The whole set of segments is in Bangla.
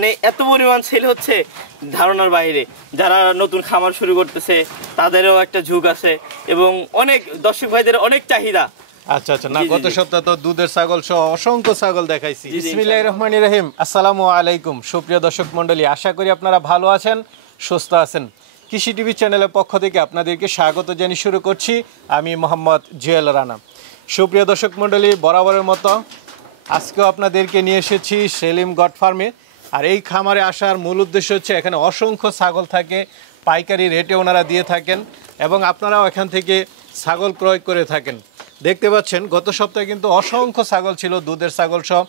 মানে এত পরিমাণ সেল হচ্ছে ধারণার বাইরে। যারা নতুন খামার শুরু করতেছে তাদেরও একটা ঝুঁক আছে এবং অনেক দর্শক ভাইদের অনেক চাহিদা। আচ্ছা আচ্ছা, না গত সপ্তাহে তো দুধের ছাগল সহ অসংখ্য ছাগল দেখাইছি। বিসমিল্লাহির রহমানির রহিম। আসসালামু আলাইকুম সুপ্রিয় দর্শক মণ্ডলী, আশা করি আপনারা ভালো আছেন, সুস্থ আছেন। কৃষি টিভি চ্যানেলের পক্ষ থেকে আপনাদেরকে স্বাগত জানিয়ে শুরু করছি আমি মোহাম্মদ জুয়েল রানা। সুপ্রিয় দর্শক মণ্ডলী, বরাবরের মতো আজকেও আপনাদেরকে নিয়ে এসেছি সেলিম গট ফার্মে। আর এই খামারে আসার মূল উদ্দেশ্য হচ্ছে এখানে অসংখ্য ছাগল থাকে, পাইকারি রেটে ওনারা দিয়ে থাকেন এবং আপনারাও এখান থেকে ছাগল ক্রয় করে থাকেন। দেখতে পাচ্ছেন গত সপ্তাহে কিন্তু অসংখ্য ছাগল ছিল, দুধের ছাগল সহ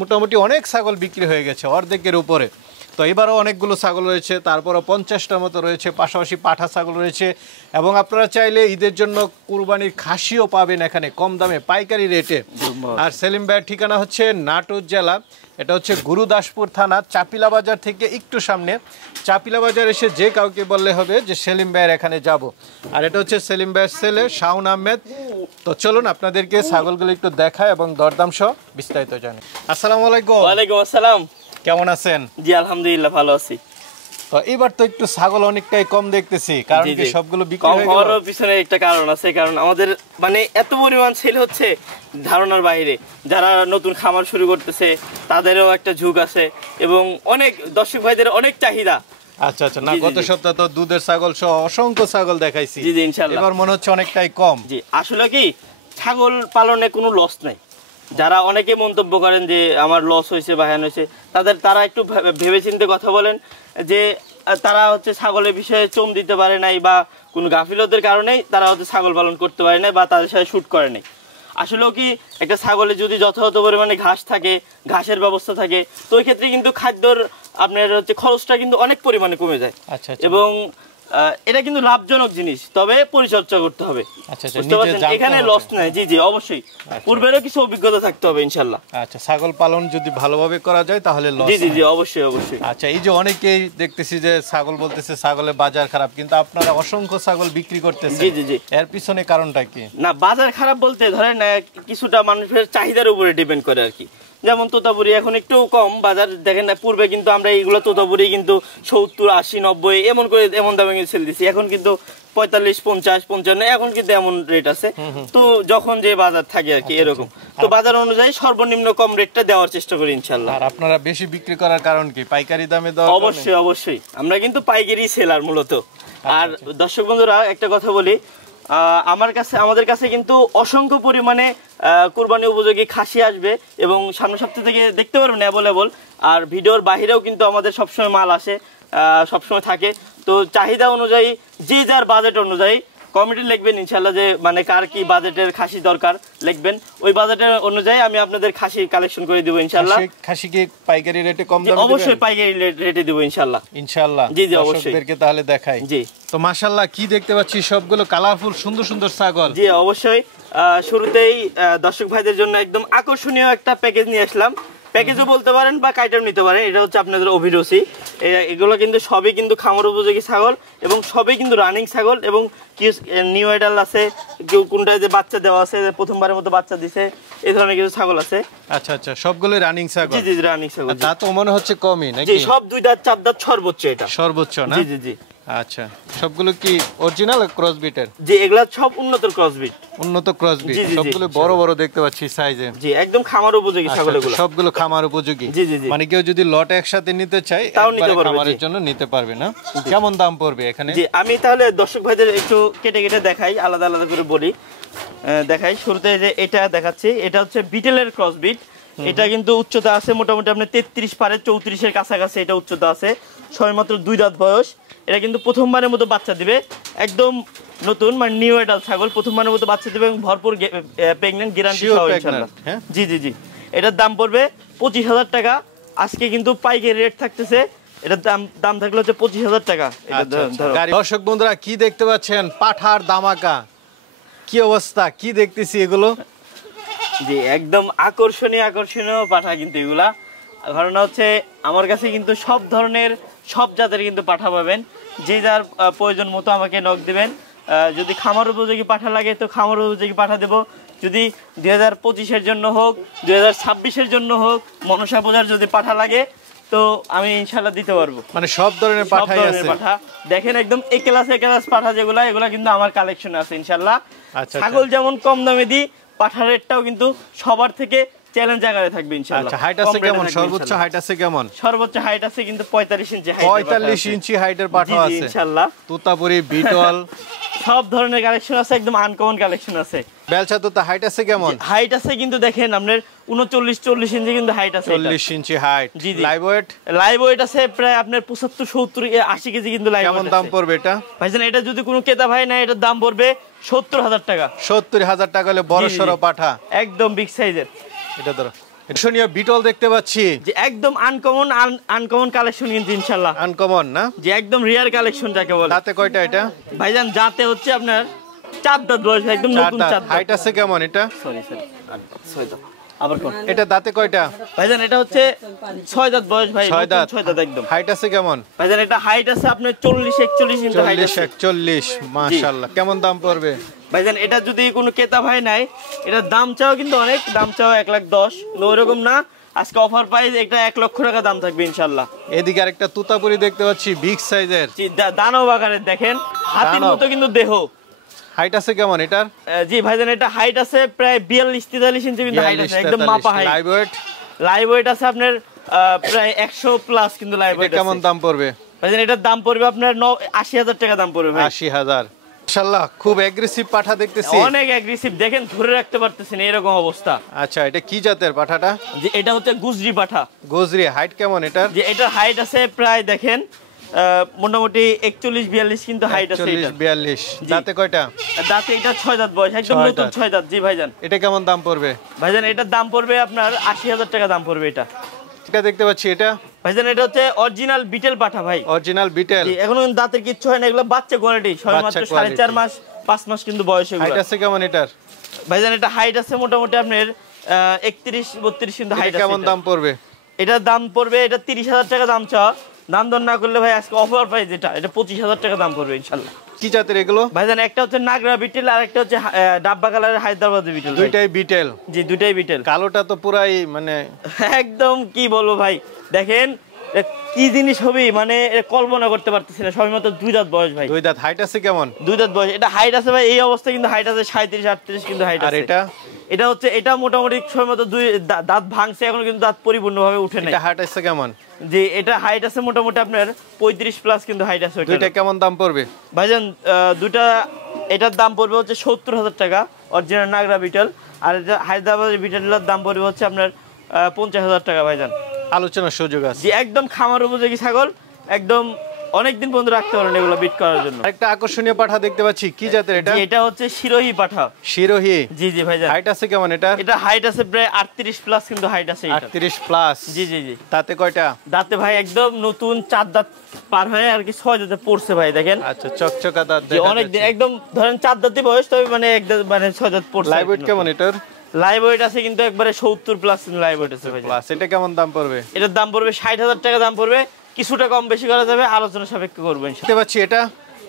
মোটামুটি অনেক ছাগল বিক্রি হয়ে গেছে, অর্ধেকের উপরে। তো এবারও অনেকগুলো ছাগল রয়েছে, তারপরও 50টার মতো রয়েছে, পাশাপাশি পাঠা ছাগল রয়েছে এবং আপনারা চাইলে ঈদের জন্য কুরবানির খাসিও পাবেন এখানে কম দামে পাইকারি রেটে। আর সেলিম ভাইয়ের ঠিকানা হচ্ছে নাটোর জেলা, এটা হচ্ছে গুরুদাসপুর থানা, চাপিলা বাজার থেকে একটু সামনে। চাপিলা বাজার এসে যে কাউকে বললে হবে যে সেলিম ভাইয়ের এখানে যাব। আর এটা হচ্ছে সেলিম ভাইয়ের ছেলে শাওন আহমেদ। তো চলুন আপনাদেরকে ছাগলগুলো একটু দেখায় এবং দরদাম সহ বিস্তারিত জানি। আসসালামু আলাইকুম। ওয়ালাইকুম আসসালাম। কেমন আছেন? জি আলহামদুলিল্লাহ ভালো আছি। তো এবার তো একটু ছাগল অনেকটাই কম দেখতেছি, কারণ কি সবগুলো বিক্রি হয়ে গেল? কম পিছনে একটা কারণ আছে, কারণ আমাদের মানে এত পরিমাণ সেল হচ্ছে ধারণার বাইরে। যারা নতুন খামার শুরু করতেছে তাদেরও একটা ঝুঁক আছে এবং অনেক দর্শক ভাইদের অনেক চাহিদা। আচ্ছা আচ্ছা, না গত সপ্তাহে তো দুধের ছাগল সহ অসংখ্য ছাগল দেখাইছি। জি জি ইনশাআল্লাহ। এবার মনে হচ্ছে অনেকটাই কম। জি আসলে কি ছাগল পালনে কোনো লস নাই। যারা অনেকে মন্তব্য করেন যে আমার লস হয়েছে বা হ্যান হয়েছে, তারা একটু ভেবেচিন্তে কথা বলেন যে তারা হচ্ছে ছাগলের বিষয়ে চোম দিতে পারে নাই বা কোনো গাফিলতের কারণেই তারা হচ্ছে ছাগল পালন করতে পারে নাই বা তাদের সাথে শ্যুট করে নাই। আসলেও কি একটা ছাগলে যদি যথাযথ পরিমাণে ঘাস থাকে, ঘাসের ব্যবস্থা থাকে, তো ওই ক্ষেত্রে কিন্তু খাদ্যর আপনার হচ্ছে খরচটা কিন্তু অনেক পরিমাণে কমে যায়। আচ্ছা এবং এটা কিন্তু লাভজনক জিনিস, তবে পরিচর্যা করতে হবে। বুঝতে পারছেন, এখানে লস নাই। জি জি অবশ্যই, পূর্বেরও কিছু অভিজ্ঞতা থাকতে হবে ইনশাআল্লাহ। আচ্ছা, ছাগল পালন যদি ভালোভাবে করা যায় তাহলে লস। জি জি জি অবশ্যই অবশ্যই। আচ্ছা, এই যে অনেকেই দেখতেছি যে ছাগল বলতেছে ছাগলের বাজার খারাপ, কিন্তু আপনারা অসংখ্য ছাগল বিক্রি করতেছেন। জি জি জি, এর পিছনে কারণটা কি? না বাজার খারাপ বলতে ধরেন কিছুটা মানুষের চাহিদার উপরে ডিপেন্ড করে আর কি। যেমন তোতাপুরি এখন একটু কম বাজার, দেখেন না পূর্বে কিন্তু আমরা এইগুলো তোতাপুরি কিন্তু 70, 80, 90 এমন করে এমন দামে সেল দিচ্ছি, এখন কিন্তু 45, 50, 55 এখন কিন্তু এমন রেট আছে। তো যখন যে বাজার থাকে আর কি এরকম, তো বাজার অনুযায়ী সর্বনিম্ন কম রেটটা দেওয়ার চেষ্টা করি ইনশাআল্লাহ। আর আপনারা বেশি বিক্রি করার কারণ কি? পাইকারি দামে দেওয়া? অবশ্যই অবশ্যই, আমরা কিন্তু পাইকারি সেলার মূলত। আর দর্শক বন্ধুরা একটা কথা বলি, আমাদের কাছে কিন্তু অসংখ্য পরিমাণে কুরবানি উপযোগী খাসি আসবে এবং সামনের সপ্তাহ থেকে দেখতে পারবেন অ্যাভেলেবল। আর ভিডিওর বাহিরেও কিন্তু আমাদের সবসময় মাল আসে, সবসময় থাকে। তো চাহিদা অনুযায়ী যে যার বাজেট অনুযায়ী কমিটি লিখবেন ইনশাআল্লাহ, যে মানে কার কি বাজেটের খাসি দরকার লিখবেন, ওই বাজেটের অনুযায়ী আমি আপনাদের খাসি কালেকশন করে দেব ইনশাআল্লাহ। খাসি কি পাইকারি রেটে কম দামে? অবশ্যই পাইকারি রেটে দেব ইনশাআল্লাহ। ইনশাআল্লাহ জি জি অবশ্যই। দর্শকদেরকে তাহলে দেখাই। জি তো মাশাআল্লাহ, কি দেখতে পাচ্ছি সবগুলো কালারফুল সুন্দর সুন্দর ছাগল। জি অবশ্যই। শুরুতেই দর্শক ভাইদের জন্য একদম আকর্ষণীয় একটা প্যাকেজ নিয়ে আসলাম। প্যাকেজও বলতে পারেন বা কাইটেম নিতে পারেন, এটা হচ্ছে আপনাদের অভিরুচি। এগুলো কিন্তু সবই কিন্তু খামার উপযোগী ছাগল এবং সবই কিন্তু রানিং ছাগল এবং কি নিউ এডাল আছে, কেউ কোনটা যে বাচ্চা দেওয়া আছে, প্রথমবারের মতো বাচ্চা দিছে, এই ধরনের কিছু ছাগল আছে। আচ্ছা আচ্ছা, সবগুলো রানিং ছাগল? জি জি রানিং ছাগল। তা তো মনে হচ্ছে কমই নাকি? জি সব 2 দাঁত 4 দাঁত সর্বোচ্চ, এটা সর্বোচ্চ না? জি জি জি। আচ্ছা, সবগুলো কি অরিজিনাল ক্রস বিটের? জি এগুলা সব উন্নত ক্রস বিট। উন্নত ক্রস বিট, সবগুলো বড় বড় দেখতে পাচ্ছি সাইজে। জি একদম খামার উপযোগী ছাগল এগুলো, সবগুলো খামার উপযোগী। জি জি জি, মানে কেউ যদি লট একসাথে নিতে চায় একবারে খামারের জন্য নিতে পারবে না? কেমন দাম পড়বে এখানে? জি আমি তাহলে দর্শক ভাইদের একটু কেটে কেটে দেখাই, আলাদা আলাদা করে বলি, দেখাই। শুরুতে যে এটা দেখাচ্ছি, এটা হচ্ছে বিটেলের ক্রস বিট। এটা কিন্তু উচ্চতা আছে মোটামুটি আপনার 33 পারে 34-এর কাছাকাছি এটা উচ্চতা আছে, সবেমাত্র 2 দাঁত বয়স। এটা কিন্তু প্রথমবারের মতো বাচ্চা দিবে, একদম নতুন মানে নিউ এডাল ছাগল, প্রথমবারের মতো বাচ্চা দিবে এবং ভরপুর প্রেগন্যান্ট গ্যারান্টি সহ ইনশাআল্লাহ। জি জি জি, এটার দাম পড়বে 25,000 টাকা। আজকে কিন্তু পাইকারি রেট থাকতেছে, এটার দাম থাকলে হচ্ছে 25,000 টাকা। দর্শক বন্ধুরা কি দেখতে পাচ্ছেন, পাঠার দামাকা, কি অবস্থা, কি দেখতেছি এগুলো? জি একদম আকর্ষণীয় আকর্ষণীয় পাঠা কিন্তু এগুলা। ঘটনা হচ্ছে আমার কাছে কিন্তু সব ধরনের সব জাতের কিন্তু পাঠা পাবেন, যে যার প্রয়োজন মতো আমাকে নক দিবেন। যদি খামার উপযোগী পাঠা লাগে তো খামার উপযোগী পাঠা দেব, যদি 2025-এর জন্য হোক 2026-এর জন্য হোক, মনসা পূজার যদি পাঠা লাগে তো তো আমি ইনশাআল্লাহ দিতে পারবো। মানে সব ধরনের পাঠাই আছে। পাঠা দেখেন একদম এ ক্লাস পাঠা যেগুলা, এগুলা কিন্তু আমার কালেকশনে আছে ইনশাআল্লাহ। আচ্ছা, ছাগল যেমন কম দামে দিই, পাঠার রেটটাও কিন্তু সবার থেকে চ্যালেঞ্জ আকারে থাকবে ইনশাআল্লাহ। আচ্ছা, হাইট আছে কেমন? সর্বোচ্চ হাইট আছে কেমন? সর্বোচ্চ হাইট আছে কিন্তু 45 ইঞ্চি হাইট। 45 ইঞ্চি হাইটের পাঠা আছে ইনশাআল্লাহ। তোতাপুরি, বিটল সব ধরনের কালেকশন আছে, একদম আনকমন কালেকশন আছে। বেলচা তোতা হাইট আছে কেমন? হাইট আছে কিন্তু দেখেন আপনার 39-40 ইঞ্চি কিন্তু হাইট আছে। 40 inch height. Live weight? Live weight আছে প্রায় আপনার 75-70-80 কেজি কিন্তু লাইভ ওয়েট। কেমন দাম পড়বে এটা? ভাইজান এটা যদি কোনো ক্রেতা ভাই না, এটার দাম পড়বে 70,000 টাকা। 70,000 টাকা হলে বড় সরো পাঠা, একদম বিগ সাইজের। এটা ধরো আকর্ষণীয় বিটল দেখতে পাচ্ছি, যে একদম আনকমন কালেকশন কিন্তু ইনশাআল্লাহ। আনকমন না, যে একদম রিয়ার কালেকশন যাকে বলে। দাঁতে কয়টা এটা? ভাইজান দাঁতে হচ্ছে আপনার 4 দাঁত বয়স, একদম নতুন 4 দাঁত। হাইট আছে কেমন এটা? সরি 6 দাঁত। আবার কোন এটা দাঁতে কয়টা? ভাইজান এটা হচ্ছে 6 দাঁত বয়স ভাই, 6 দাঁত একদম। হাইট আছে কেমন? ভাইজান এটা হাইট আছে আপনার 40-41 ইঞ্চি হাইট আছে। 40-41 মাশাআল্লাহ। কেমন দাম পড়বে? ভাইজান এটা যদি কোনো ক্রেতা ভাই নাই, এটার দাম চাও কিন্তু অনেক, দাম চাও 1,10,000, ওরকম না। আজকে অফার প্রাইস এটা 1 লক্ষ টাকা দাম থাকবে ইনশাআল্লাহ। এদিকে আরেকটা তোতাপুরি দেখতে পাচ্ছি, বিগ সাইজের, দানব আকারের, দেখেন হাতির মতো কিন্তু দেহ। হাইট আছে কেমন এটার? জি ভাইজান এটা হাইট আছে প্রায় 42-43 ইঞ্চি কিন্তু হাইট আছে, একদম মাপা হাইট। লাইভ ওয়েট আছে আপনার প্রায় 100 প্লাস কিন্তু লাইভ ওয়েট। কেমন দাম পড়বে? ভাইজান এটার দাম পড়বে আপনার 80,000 টাকা দাম পড়বে ভাই। 80,000। মাশাআল্লাহ, খুব এগ্রেসিভ পাঠা দেখতেছি, অনেক এগ্রেসিভ, দেখেন ধরে রাখতে পারতেছেন এরকম অবস্থা। আচ্ছা, এটা কি জাতের পাঠাটা? যে এটা হচ্ছে গুজরি পাঠা। গুজরি, হাইট কেমন এটার? যে এটার হাইট আছে প্রায় দেখেন মোটামুটি 41-42 কিন্তু হাইট আছে। 41-42 দাঁতে কয়টা? দাঁতে এটা 6 দাঁত বয়স, একদম নতুন 6 দাঁত। জি ভাইজান এটা কেমন দাম পড়বে? ভাইজান এটার দাম পড়বে আপনার 80,000 টাকা দাম পড়বে এটা। এটা দেখতে পাচ্ছি, এটা ভাইজান এটা হচ্ছে অরিজিনাল বিটেল পাঠা ভাই, অরিজিনাল বিটেল। এখনো কিন্তু দাঁতের কিচ্ছু হয় না, এগুলো বাচ্চা কোয়ালিটি, সবেমাত্র 4.5 মাস 5 মাস কিন্তু বয়স। হাইট আছে কেমন এটার? ভাইজান এটা হাইট আছে মোটামুটি আপনার 31-32 কিন্তু হাইট আছে। কেমন দাম পড়বে? এটার দাম পড়বে এটা 30,000 টাকা দাম চাওয়া, দাম দর না করলে ভাই আজকে অফার প্রাইস এটা 25,000 টাকা দাম পড়বে ইনশাআল্লাহ। কি জাতের এগুলো? ভাইজান একটা হচ্ছে নাগরা বিটেল আর একটা হচ্ছে ডাব্বা কালারের হায়দ্রাবাদি বিটেল। দুইটাই বিটেল? জি দুইটাই বিটেল। কালোটা তো পুরাই মানে একদম কি বলবো ভাই, দেখেন কি জিনিস হবে মানে কল্পনা করতে পারতেছি না। সবই মাত্র 2 দাঁত বয়স ভাই। 2 দাঁত। হাইট আছে কেমন? 2 দাঁত বয়স। এটা হাইট আছে ভাই এই অবস্থায় কিন্তু হাইট আছে 37-38 কিন্তু হাইট আছে। আর এটা হচ্ছে এটা মোটামুটি সবই মাত্র 2 দাঁত ভাঙছে, এখন কিন্তু দাঁত পরিপূর্ণভাবে উঠে নাই। এটা হাইট আছে কেমন? জি এটা হাইট আছে মোটামুটি আপনার 35 প্লাস কিন্তু হাইট আছে। দুইটা কেমন দাম পড়বে? ভাইজান দুইটা এটার দাম পড়বে হচ্ছে 70,000 টাকা অরিজিনাল নাগরা বিটেল, আর এটা হায়দ্রাবাদি বিটেলের দাম পড়বে হচ্ছে আপনার 50,000 টাকা ভাইজান। আলোচনার সুযোগ আছে। জি একদম খামার উপযোগী ছাগল, একদম অনেকদিন বন্ধু রাখতে পারেন এগুলো বিট করার জন্য। একটা আকর্ষণীয় পাঠা দেখতে পাচ্ছি, কি জাতের এটা? এটা হচ্ছে শিরোহী পাঠা। শিরোহী? জি জি ভাইজান। হাইট আছে কেমন এটা? এটা হাইট আছে প্রায় 38 প্লাস কিন্তু হাইট আছে এটা। 38 প্লাস? জি জি জি। দাঁতে কয়টা? দাঁতে ভাই একদম নতুন 4 দাঁত পার হয়ে আর কি 6 দাঁতে পড়ছে ভাই, দেখেন। আচ্ছা, চকচকা দাঁত। অনেক দিন একদম ধরেন 4 দাঁতই বয়স, তবে মানে মানে 6 দাঁত পড়ছে। লাইভ ওয়েট কেমন এটার? লাইভ ওয়েট আছে কিন্তু একবারে 70 প্লাস লাইভ ওয়েট আছে ভাই। প্লাস। এটা কেমন দাম পড়বে? এটার দাম পড়বে 60,000 টাকা দাম পড়বে, কিছুটা কম বেশি করা যাবে, আলোচনা সাপেক্ষে করবেন। দেখতে পাচ্ছি এটা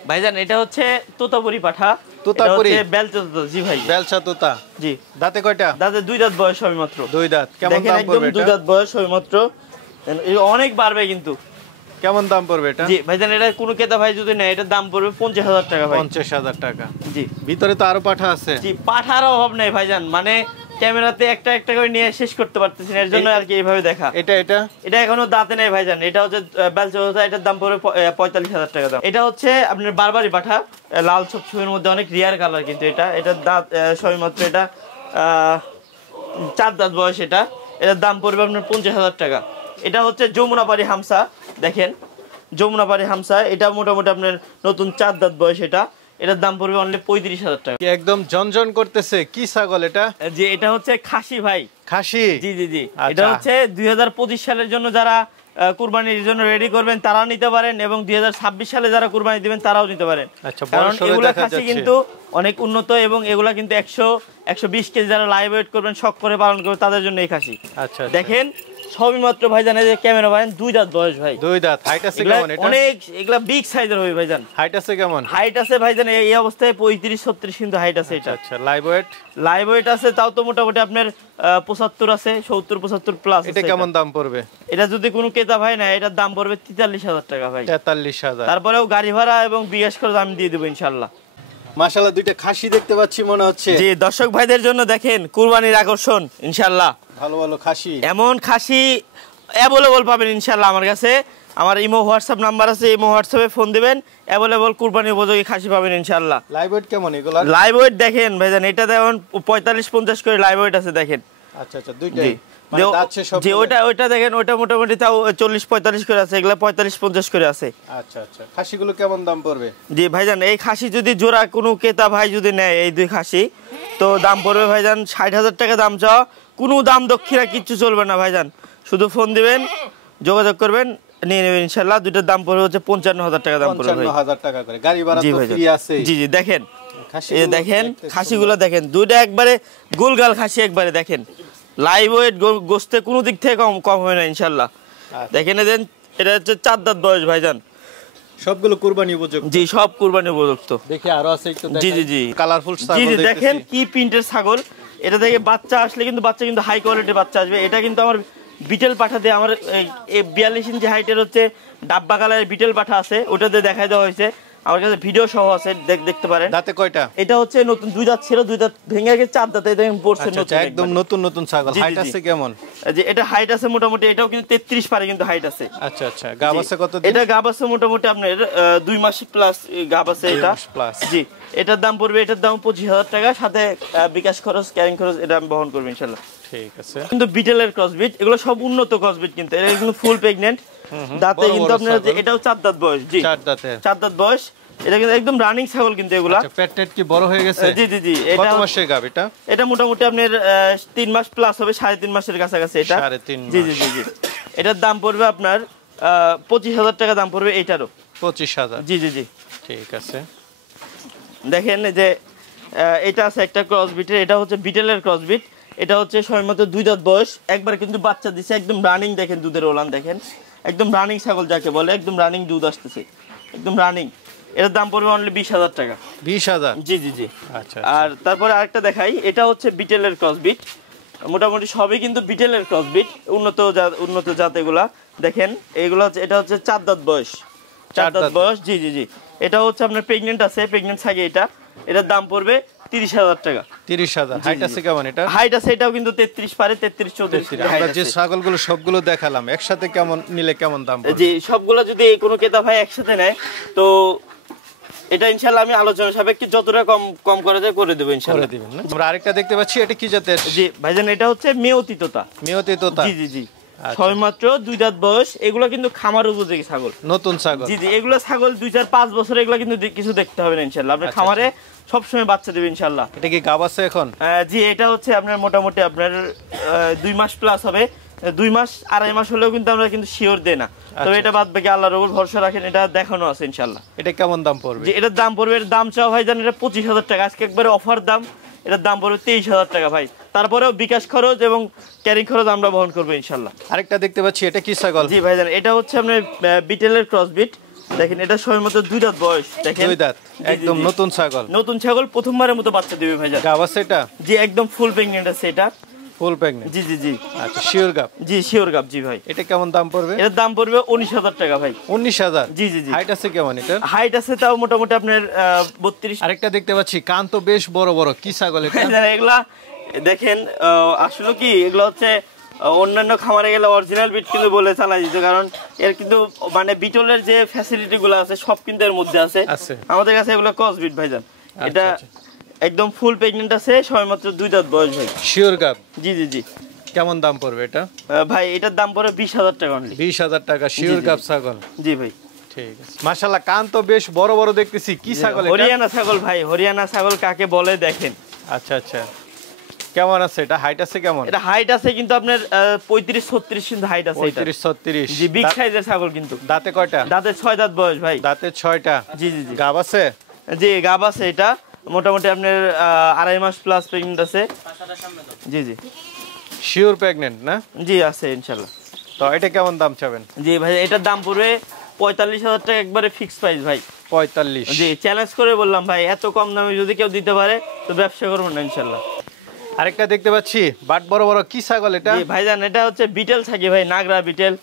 ভাইজান এটা হচ্ছে তোতাপুরি পাঠা। তোতাপুরি? বেলচা তোতা। জি ভাই বেলচা তোতা। জি। দাঁতে কয়টা? দাঁতে 2 দাঁত বয়স হবে মাত্র। 2 দাঁত। কেমন দাম পড়বে এটা? 2 দাঁত বয়স হবে মাত্র, অনেক বাড়বে কিন্তু। কেমন দাম পড়বে এটা? জি ভাইজান এটা কোন ক্রেতা ভাই যদি নেয় এটার দাম পড়বে 50,000 টাকা ভাই। 50,000 টাকা। জি। ভিতরে তো আরো পাঠা আছে। জি পাঠার অভাব নেই ভাইজান, মানে ক্যামেরাতে একটা একটা করে নিয়ে শেষ করতে পারতেছি না, এর জন্য আর কি এইভাবে দেখা। এটা এখনো দাঁতে নেই ভাইজান। এটা হচ্ছে বেলচা তোতা, এটার দাম পড়বে 45,000 টাকা দাম। এটা হচ্ছে আপনার বারবারি পাঠা, লাল ছবির মধ্যে অনেক রিয়ার কালার কিন্তু এটার দাঁত সবেমাত্র এটা 4 দাঁত বয়স। এটার দাম পড়বে আপনার 50,000 টাকা। এটা হচ্ছে যমুনাপাড়ি হামসা, দেখেন যমুনাপাড়ি হামসা, এটা মোটামুটি আপনার নতুন 4 দাঁত বয়স। এটার দাম পড়বে অনলি 35,000 টাকা। একদম জনজন করতেছে। কি ছাগল এটা? যে এটা হচ্ছে খাসি ভাই। খাসি? জি জি জি। এটা হচ্ছে 2025 সালের জন্য যারা কুরবানির জন্য রেডি করবেন তারা নিতে পারেন, এবং 2026 সালে যারা কুরবানি দিবেন তারাও নিতে পারেন। কারণ এগুলা খাসি কিন্তু অনেক উন্নত, এবং এগুলা কিন্তু 100-120 কেজি যারা লাইভ ওয়েট করবেন, শখ করে পালন করবেন, তাদের জন্য এই খাসি। আচ্ছা। দেখেন সবই মাত্র ভাইজান এই যে ক্যামেরা ভাই 2 দাঁত বয়স ভাই। 2 দাঁত। হাইট আছে কেমন এটা? অনেক এগুলা বিগ সাইজের হবে ভাইজান। হাইট আছে কেমন? হাইট আছে ভাইজান এই অবস্থায় 35 36 কিন্তু হাইট আছে এটা। আচ্ছা লাইভ ওয়েট? লাইভ ওয়েট আছে তাও তো মোটামুটি আপনার 75 আছে 70 75 প্লাস আছে। এটা কেমন দাম পড়বে? এটা যদি কোনো ক্রেতা ভাই না এটার দাম পড়বে 43000 টাকা ভাই। 43000। তারপরেও গাড়ি ভাড়া এবং বিকাশ খরচ আমি দিয়ে দেব ইনশাআল্লাহ। মাশাআল্লাহ দুইটা খাসি দেখতে পাচ্ছি মনে হচ্ছে। জি দর্শক ভাইদের জন্য দেখেন কুরবানির আকর্ষণ ইনশাআল্লাহ। ভালো ভালো খাসি। এমন খাসি অ্যাভেলেবল পাবেন ইনশাআল্লাহ আমার কাছে। আমার ইমো হোয়াটসঅ্যাপ নাম্বার আছে, ইমো হোয়াটসঅ্যাপে ফোন দিবেন, অ্যাভেলেবল কুরবানি উপযোগী খাসি পাবেন ইনশাআল্লাহ। লাইভ ওয়েট কেমন এগুলা? লাইভ ওয়েট দেখেন ভাইজান এটা দেখুন 45 50 করে লাইভ ওয়েট আছে দেখেন। আচ্ছা আচ্ছা দুইটাই মানে দাঁত শেষ সব। জি ওটা দেখেন ওটা মোটামুটি তাও 40 45 করে আছে, এগুলা 45 50 করে আছে। আচ্ছা আচ্ছা খাসিগুলো কেমন দাম পড়বে? জি ভাইজান এই খাসি যদি জোড়া কোনো ক্রেতা ভাই যদি নেয় এই দুই খাসি তো দাম পড়বে ভাইজান 60000 টাকা দাম চাও। কোনো দাম দক্ষিণা কিচ্ছু চলবে না ভাইজান, শুধু ফোন দিবেন যোগাযোগ করবেন নিয়ে নেবেন ইনশাআল্লাহ। দুইটার দাম পড়বে হচ্ছে 55000 টাকা দাম পড়বে ভাই। 55000 টাকা করে গাড়ি ভাড়া তো ফ্রি আছে। জি জি দেখেন এই দেখেন খাসিগুলো দেখেন দুইটা একবারে গোলগাল খাসি একবারে দেখেন লাইভ ওয়েট গোস্তে কোনো দিক থেকে কম হবে না ইনশাআল্লাহ। দেখেন দেন এটা হচ্ছে 4 দাঁত বয়স ভাইজান। সবগুলো কুরবানি উপযুক্ত? জি সব কুরবানি উপযুক্ত। দেখি আরো আছে একটু দেখাই। জি জি জি কালারফুল ছাগল জি জি দেখতেছি। দেখেন কি প্রিন্টের ছাগল। এটা থেকে বাচ্চা আসলে কিন্তু বাচ্চা কিন্তু হাই কোয়ালিটির বাচ্চা আসবে। এটা কিন্তু আমার বিটেল পাঠা দিয়ে আমার এই 42 ইঞ্চি হাইটের হচ্ছে ডাব্বা কালারের বিটেল পাঠা আছে, ওটাতে দেখাই দেওয়া হয়েছে। আমার কাছে ভিডিও সহ আছে দেখতে পারেন। দাঁতে কয়টা? এটা হচ্ছে নতুন 2 দাঁত ছিল, 2 দাঁত ভেঙে গেছে 4 দাঁতে দেখেন পড়ছে নতুন একদম নতুন নতুন ছাগল। হাইট আছে কেমন? যে এটা হাইট আছে মোটামুটি এটাও কিন্তু 33 পারে কিন্তু হাইট আছে। আচ্ছা আচ্ছা গাব আছে কত দিন? এটা গাব আছে মোটামুটি আপনার 2 মাস প্লাস গাব আছে এটা। জি এটার দাম পড়বে এটার দাম 25000 টাকা, সাথে বিকাশ খরচ ক্যারিং খরচ এটা আমি বহন করব ইনশাআল্লাহ। ঠিক আছে। কিন্তু বিটেলের ক্রসবিট এগুলো সব উন্নত ক্রসবিট কিন্তু এটা কিন্তু ফুল প্রেগন্যান্ট দাঁতে কিন্তু আপনার এটাও 4 দাঁত বয়স। জি 4 দাঁতে 4 দাঁত বয়স। এটা কিন্তু একদম রানিং ছাগল কিন্তু এগুলা। আচ্ছা পেট কি বড় হয়ে গেছে? জি জি জি কত মাসের গাব এটা? এটা মোটামুটি আপনার 3 মাস প্লাস হবে, 3.5 মাসের কাছাকাছি এটা। 3.5 মাস। জি জি জি জি এটার দাম পড়বে আপনার 25000 টাকা দাম পড়বে এটারও। 25000? জি জি জি ঠিক আছে। দেখেন যে এটা আছে একটা ক্রসবিটের, এটা হচ্ছে বিটেলের ক্রসবিট। এটা হচ্ছে সময়মতো 2 দাঁত বয়স, একবার কিন্তু বাচ্চা দিছে একদম রানিং। দেখেন দুধের ওলান দেখেন একদম রানিং ছাগল যাকে বলে, একদম রানিং দুধ আসতেছে একদম রানিং। এটার দাম পড়বে অনলি 20000 টাকা। 20000? জি জি জি আচ্ছা। আর তারপরে আরেকটা দেখাই, এটা হচ্ছে বিটেলের ক্রসবিট। মোটামুটি সবই কিন্তু বিটেলের ক্রসবিট, উন্নত জাত এগুলা। দেখেন এগুলো হচ্ছে এটা হচ্ছে 4 দাঁত বয়স, 4 দাঁত বয়স। জি জি জি এটা হচ্ছে আপনার প্রেগন্যান্ট আছে, প্রেগন্যান্ট ছাগে এটা। এটার দাম পড়বে 30000 টাকা। 30000? হাইট আছে কেমন এটা? হাইট আছে এটাও কিন্তু 33 পারে, 33 34। আমরা যে ছাগলগুলো সবগুলো দেখালাম একসাথে কেমন নিলে কেমন দাম পড়বে? জি সবগুলো যদি কোনো ক্রেতা ভাই একসাথে নেয় তো এটা ইনশাআল্লাহ আমি আলোচনা সাপেক্ষে যতটা কম করা যায় করে দেব ইনশাআল্লাহ। করে দিবেন না? আমরা আরেকটা দেখতে পাচ্ছি, এটা কি জাতের? জি ভাইজান এটা হচ্ছে মেয়তি তোতা। মেয়তি তোতা? জি জি জি সবেমাত্র 2 দাঁত বয়স। এগুলো কিন্তু খামার উপযোগী ছাগল, নতুন ছাগল। জি জি এগুলো ছাগল 2 4 5 বছর এগুলো কিন্তু কিছু দেখতে হবে না ইনশাআল্লাহ। আপনি খামারে সব সময় বাচ্চা দেবে ইনশাআল্লাহ। এটা কি গাব আছে এখন? জি এটা হচ্ছে আপনার মোটামুটি আপনার 2 মাস প্লাস হবে। 2 মাস 2.5 মাস হলেও কিন্তু আমরা কিন্তু শিওর দেই না, তবে এটা বাদ বাকি আল্লাহর উপর ভরসা রাখেন, এটা দেখানো আছে ইনশাআল্লাহ। এটা কেমন দাম পড়বে? যে এটার দাম পড়বে, এর দাম চাও ভাই জানেন এটা 25000 টাকা, আজকে একবারে অফার দাম। এটার দাম পড়বে 23000 টাকা ভাই, তারপরেও বিকাশ খরচ এবং ক্যারিং খরচ আমরা বহন করবো ইনশাআল্লাহ। আরেকটা দেখতে পাচ্ছি, এটা কি ছাগল? জি ভাই জানেন এটা হচ্ছে আপনার বিটেলের ক্রসবিট। দেখেন এটা সময়মতো 2 দাঁত বয়স। দেখেন 2 দাঁত একদম নতুন ছাগল। নতুন ছাগল প্রথমবারের মতো বাচ্চা দিবে ভাই জান। গাব আছে এটা? জি একদম ফুল প্রেগন্যান্ট আছে এটা। ফুল প্রেগন্যান্ট? জি জি জি আচ্ছা শিওর গাব? জি শিওর গাব। জি ভাই এটা কেমন দাম পড়বে? এর দাম পড়বে 19000 টাকা ভাই। 19000? জি জি জি হাইট আছে কেমন এটা? হাইট আছে তাও মোটামুটি আপনার 32। আরেকটা দেখতে পাচ্ছি, কান তো বেশ বড় বড়, কি ছাগল এটা? এগুলা দেখেন আসলে কি এগুলো হচ্ছে অন্যান্য খামারে গেলে অরিজিনাল বিট কিন্তু বলে চালাই দিত, কারণ এর কিন্তু মানে বিটলের যে ফ্যাসিলিটি গুলো আছে সব কিন্তু এর মধ্যে আছে। আমাদের কাছে এগুলো ক্রস বিট ভাইজান। এটা একদম ফুল প্রেগন্যান্ট আছে, সবেমাত্র 2 দাঁত বয়স ভাই। শিওর গাব? জি জি জি কেমন দাম পড়বে এটা? ভাই এটার দাম পড়বে 20000 টাকা অনলি। 20000 টাকা শিওর গাব ছাগল? জি ভাই। ঠিক আছে মাশাআল্লাহ, কান তো বেশ বড় বড় দেখতেছি, কি ছাগল এটা? হরিয়ানা ছাগল ভাই, হরিয়ানা ছাগল কাকে বলে দেখেন। আচ্ছা আচ্ছা কেমন আছে এটা? হাইট আছে কেমন? এটা হাইট আছে কিন্তু আপনার 35 36 কিন্তু হাইট আছে এটা। 35 36? জি বিগ সাইজের ছাগল কিন্তু। দাঁতে কয়টা? দাঁতে 6 দাঁত বয়স ভাই। দাঁতে 6টা? জি জি জি গাব আছে? জি গাব আছে এটা মোটামুটি আপনার 2.5 মাস প্লাস প্রেগন্যান্ট আছে। জি জি শিওর প্রেগনেন্ট না? জি আছে ইনশাল্লাহ। তো এটা কেমন দাম চাবেন? জি ভাই এটার দাম পড়বে 45,000 টাকা, একবারে ফিক্সড প্রাইস ভাই। 45? জি চ্যালেঞ্জ করে বললাম ভাই, এত কম দামে যদি কেউ দিতে পারে তো ব্যবসা করবো না ইনশাল্লাহ। আরেকটা দেখতে পাচ্ছি বাট বড় বড়, কি ছাগল এটা? জি ভাইজান এটা হচ্ছে বিটেল ছাগি ভাই, নাগরা বিটেল।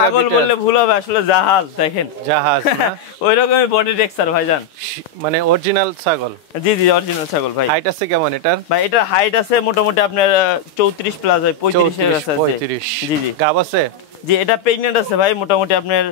ছাগল বললে ভুল হবে, আসলে জাহাজ দেখেন। জাহাজ না? ওই রকমই বডি টেক্সচার ভাইজান, মানে অরিজিনাল ছাগল? জি জি অরিজিনাল ছাগল ভাই। হাইট আছে কেমন এটার? ভাই এটার হাইট আছে মোটামুটি আপনার 34 প্লাস ভাই, 35 এর কাছে আছে। 35? জি জি। গাব আছে? জি এটা প্রেগন্যান্ট আছে ভাই, মোটামুটি আপনার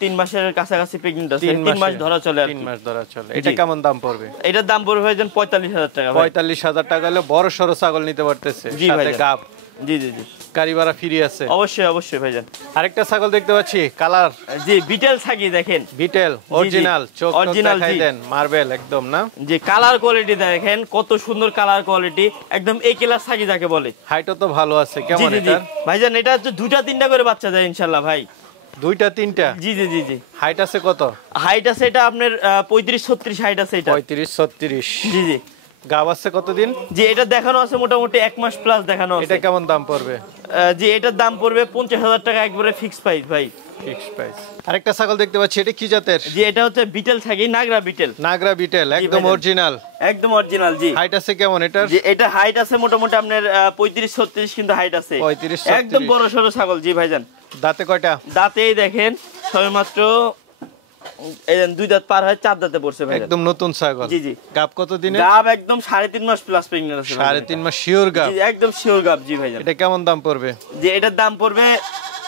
3 মাসের কাছাকাছি প্রেগন্যান্ট আছে, 3 মাস ধরা চলে আর 3 মাস ধরা চলে। এটা কেমন দাম পড়বে? এটার দাম পড়বে ভাইজান 45,000 টাকা ভাই। 45,000 টাকা হলে বড় সরো ছাগল নিতে পারতেছে, জি সাথে ভাইজান। গাব। জি জি জি গাড়ি ভাড়া ফ্রি আছে? অবশ্যই অবশ্যই ভাইজান। আরেকটা ছাগল দেখতে পাচ্ছি কালার। জি বিটেল ছাগি দেখেন, বিটেল অরিজিনাল, চোখ অরিজিনাল দেখাই দেন, মার্বেল একদম না? যে কালার কোয়ালিটি দেখেন কত সুন্দর কালার কোয়ালিটি, একদম এ ক্লাস ছাগি যাকে বলে। হাইটও তো ভালো আছে। জি কেমন জি জি এটা? ভাইজান এটা হচ্ছে 2টা 3টা করে বাচ্চা দেয় ইনশাআল্লাহ ভাই। 2টা 3টা? জি জি জি জি। হাইট আছে কত? হাইট আছে এটা আপনার 35-36 হাইট আছে এটা। 35-36? জি জি। গাব আছে কতদিন? জি এটা দেখানো আছে মোটামুটি 1 মাস প্লাস দেখানো আছে। এটা কেমন দাম পড়বে? জি এটার দাম পড়বে 50,000 টাকা, একবারে ফিক্স প্রাইস ভাই। Fix price. আরেকটা ছাগল দেখতে পাচ্ছি, এটা কি জাতের? জি এটা হচ্ছে বিটেল ছাগি, নাগরা বিটেল। নাগরা বিটেল একদম ভাইজান। অরিজিনাল? একদম অরিজিনাল জি। হাইট আছে কেমন এটার? জি এটা হাইট আছে মোটামুটি আপনার 35-36 কিন্তু হাইট আছে। 35-36? একদম বড় সরো ছাগল। জি ভাইজান। দাঁতে কয়টা? দাঁতেই দেখেন সবেমাত্র এই দেন 2 দাঁত পার হয়, 4 দাঁতে পড়ছে ভাই। একদম নতুন ছাগল? জি জি। গাব কত দিনে? গাব একদম 3.5 মাস প্লাস প্রেগন্যান্ট আছে। 3.5 মাস শিওর গাব? জি একদম শিওর গাব। জি ভাইজান। এটা কেমন দাম পড়বে? যে এটার দাম পড়বে